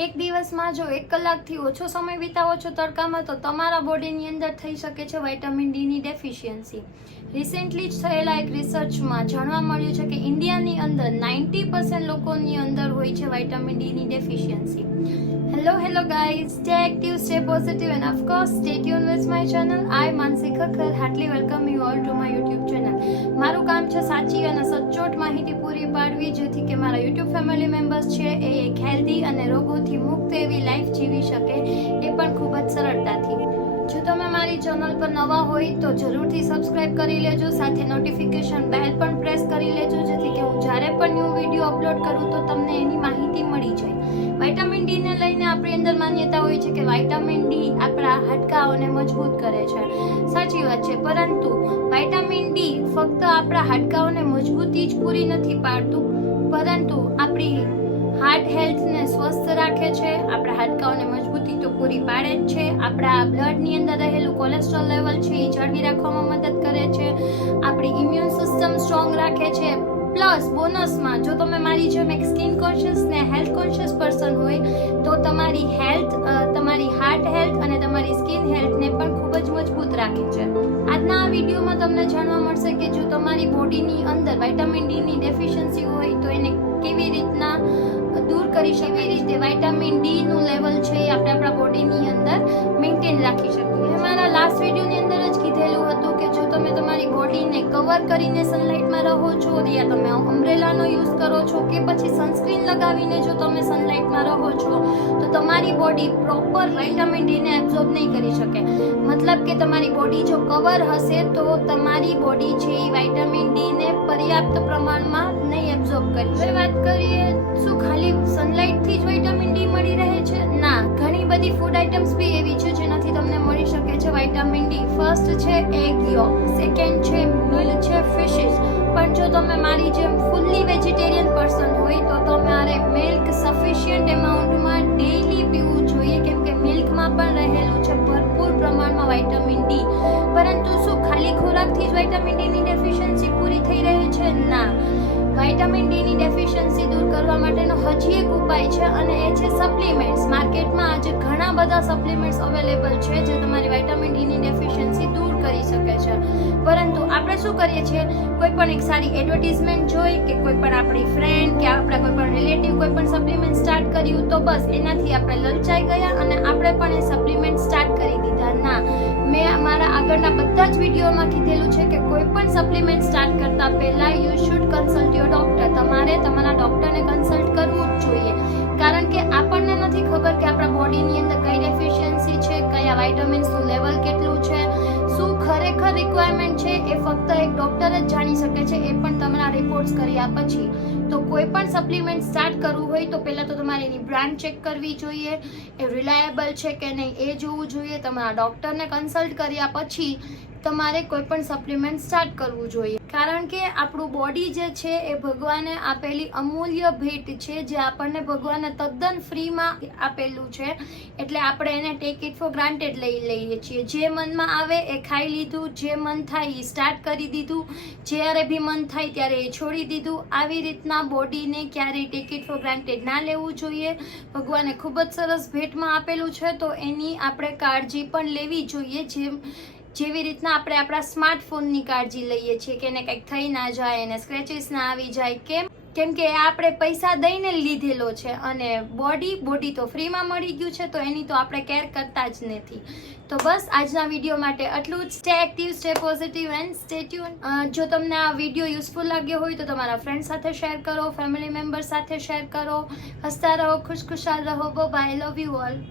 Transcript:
એક દિવસમાં જો 1 કલાકથી ઓછો સમય વિતાવો છો તડકામાં તો તમારા બોડીની અંદર થઈ શકે છે વિટામિન ડી ની ડેફિશિયન્સી. રિસેન્ટલી જ થયેલા એક રિસર્ચમાં જાણવા મળ્યું છે કે ઇન્ડિયાની અંદર 90% લોકોની અંદર હોય છે વિટામિન ડી ની deficiency. Hello guys, stay active, stay positive and of course stay tune with my channel. I Mansi Khakkar heartily welcome you all to my YouTube channel. મારું કામ છે સાચી અને સચોટ માહિતી પૂરી પાડવી જેથી કે મારા યુટ્યુબ ફેમિલી મેમ્બર્સ છે એ એક હેલ્ધી અને રોગોથી મુક્ત એવી લાઈફ જીવી શકે, એ પણ ખૂબ જ સરળતાથી. જો તમે મારી ચેનલ પર નવા હોય તો જરૂરથી સબસ્ક્રાઇબ કરી લેજો, સાથે નોટિફિકેશન બેલ પણ પ્રેસ કરી લેજો જેથી કે હું જ્યારે પણ ન્યૂ વિડીયો અપલોડ કરું તો તમને એની માહિતી મળી જાય. વિટામિન ડી ને લઈને આપણી અંદર માન્યતા હોય છે કે વિટામિન ડી આપણા હાડકાઓને મજબૂત કરે છે. સાચી વાત છે, પરંતુ વિટામિન ડી ફક્ત આપણા હાડકાઓને મજબૂતી જ પૂરી નથી પાડતું, પરંતુ આપણી હાર્ટ હેલ્થને સ્વસ્થ રાખે છે, આપણા હાડકાઓને મજબૂતી તો પૂરી પાડે જ છે, આપણા બ્લડની અંદર રહેલું કોલેસ્ટ્રોલ લેવલ છે એ જાળવી રાખવામાં મદદ કરે છે, આપણી ઇમ્યુન સિસ્ટમ સ્ટ્રોંગ રાખે છે. પ્લસ બોનસમાં જો તમે મારી જેમ એક સ્કિન કોન્શિયસ ને હેલ્થ કોન્શિયસ પર્સન હોય તો તમારી હેલ્થ, તમારી હાર્ટ હેલ્થ અને તમારી સ્કિન હેલ્થને પણ ખૂબ જ મજબૂત રાખે છે. આજના આ વિડીયોમાં તમને જાણવા મળશે કે જો તમારી બોડીની અંદર વિટામિન ડી ની ડેફિશિયન્સી હોય તો એને કેવી રીતના દૂર કરી શકે, કેવી રીતે વિટામિન ડી નું લેવલ છે એ આપણે આપણા બોડીની અંદર મેન્ટેન રાખી શકીએ. મારા લાસ્ટ વિડીયોની અંદર જ કીધેલું હતું કે જો તમે તમારી બોડીને કવર કરીને સનલાઇટમાં રહો છો યા તમે અમ્બ્રેલાનો યુઝ કરો છો કે પછી સનસ્ક્રીન લગાવીને જો તમે સનલાઇટમાં રહો છો તો તમારી બોડી પ્રોપર વિટામિન ડી ને એબ્ઝોર્બ નહીં કરી શકે. મતલબ કે તમારી બોડી જો કવર હશે તો તમારી બોડી છે એ વિટામિન ડી ને પર્યાપ્ત પ્રમાણમાં નહીં એબ્ઝોર્બ કરી. હવે વાત કરીએ શું ખાલી સનલાઇટ થી જ વિટામિન ડી મળી રહે છે? ના, ઘણી બધી ફૂડ આઇટમ્સ બી એવી છે જેનાથી તમને મળી શકે છે વિટામિન ડી. ફર્સ્ટ છે એગ યોક, સેકન્ડ છે મિલ્ક છે, ફિશિસ. પણ જો તમે મારી જેમ ફૂલ્લી વેજીટેરિયન પર્સન હોય તો તમારે મિલ્ક સફિશિયન્ટ એમાઉન્ટમાં ડેઈલી પીવું જોઈએ, કેમ કે મિલ્કમાં પણ રહેલું છે ભરપૂર પ્રમાણમાં વિટામિન ડી. પરંતુ શું ખાલી ખોરાકથી જ વિટામિન ડી ની ડેફિશિયન્સી પૂરી થઈ રહી છે? ના, વિટામિન ડી ની ડેફિશિયન્સી દૂર કરવા માટેનો હજી એક ઉપાય છે અને એ છે સપ્લિમેન્ટ્સ. માર્કેટમાં આજે ઘણા બધા સપ્લિમેન્ટ્સ અવેલેબલ છે જે તમારી વિટામિન ડી ની ડેફિશિયન્સી દૂર કરી શકે છે. પરંતુ આપણે શું કરીએ છીએ, કોઈ પણ એક સારી એડવર્ટાઇઝમેન્ટ જોઈ કે કોઈ પણ આપણી ફ્રેન્ડ કે આપણા કોઈ પણ રિલેટિવ કોઈ પણ સપ્લિમેન્ટ સ્ટાર્ટ કર્યું તો બસ એનાથી આપણે લલચાઈ ગયા અને આપણે પણ એ સપ્લિમેન્ટ સ્ટાર્ટ કરી દીધા. ના, મેં મારા આગળના બધા જ વિડીયોમાં કીધેલું છે કે કોઈ પણ સપ્લિમેન્ટ સ્ટાર્ટ કરતા પહેલા you should consult your doctor. તમારે તમારા ડોક્ટરને કન્સલ્ટ કરવું જ જોઈએ, કારણ કે આપણને નથી ખબર કે આપણા બોડીની અંદર કઈ ડેફિશિયન્સી છે, કયા વિટામિન્સનું લેવલ કેટલું છે, શું ખરેખર રિક્વાયરમેન્ટ છે, એ ફક્ત એક ડોક્ટર જ જાણી શકે છે, એ પણ તમારા રિપોર્ટ્સ કર્યા પછી. તો કોઈ પણ સપ્લિમેન્ટ સ્ટાર્ટ કરવું હોય તો પહેલાં તો તમારે એની બ્રાન્ડ ચેક કરવી જોઈએ, એ રિલાયેબલ છે કે નહીં એ જોવું જોઈએ. તમારા ડોક્ટરને કન્સલ્ટ કર્યા પછી તમારે કોઈ પણ સપ્લિમેન્ટ સ્ટાર્ટ કરવું જોઈએ, કારણ કે આપણું બોડી જે છે એ ભગવાને આપેલી અમૂલ્ય ભેટ છે જે આપણને ભગવાને તદ્દન ફ્રીમાં આપેલું છે. એટલે આપણે એને ટેક ઇટ ફોર ગ્રાન્ટેડ લઈ લઈએ છીએ. જે મનમાં આવે એ ખાઈ લીધું, જે મન થાય એ સ્ટાર્ટ કરી દીધું, જ્યારે બી મન થાય ત્યારે એ છોડી દીધું. આવી રીતના બોડીને ક્યારેય ટેક ઇટ ફોર ગ્રાન્ટેડ ના લેવું જોઈએ. ભગવાને ખૂબ જ સરસ ભેટમાં આપેલું છે તો એની આપણે કાળજી પણ લેવી જોઈએ, જેવી રીતના આપણે આપણા સ્માર્ટફોનની કાળજી લઈએ છીએ કે એને કંઈક થઈ ના જાય, એને સ્ક્રેચીસ ના આવી જાય. કેમ કે આપણે પૈસા દઈને લીધેલો છે અને બોડી તો ફ્રીમાં મળી ગયું છે તો એની તો આપણે કેર કરતા જ નથી. તો બસ આજના વિડીયો માટે આટલું જ. Stay active, stay positive and stay tune. જો તમને આ વિડીયો યુઝફુલ લાગ્યો હોય તો તમારા ફ્રેન્ડ સાથે શેર કરો, ફેમિલી મેમ્બર સાથે શેર કરો. હસતા રહો, ખુશખુશાલ રહો. Bye, love you all.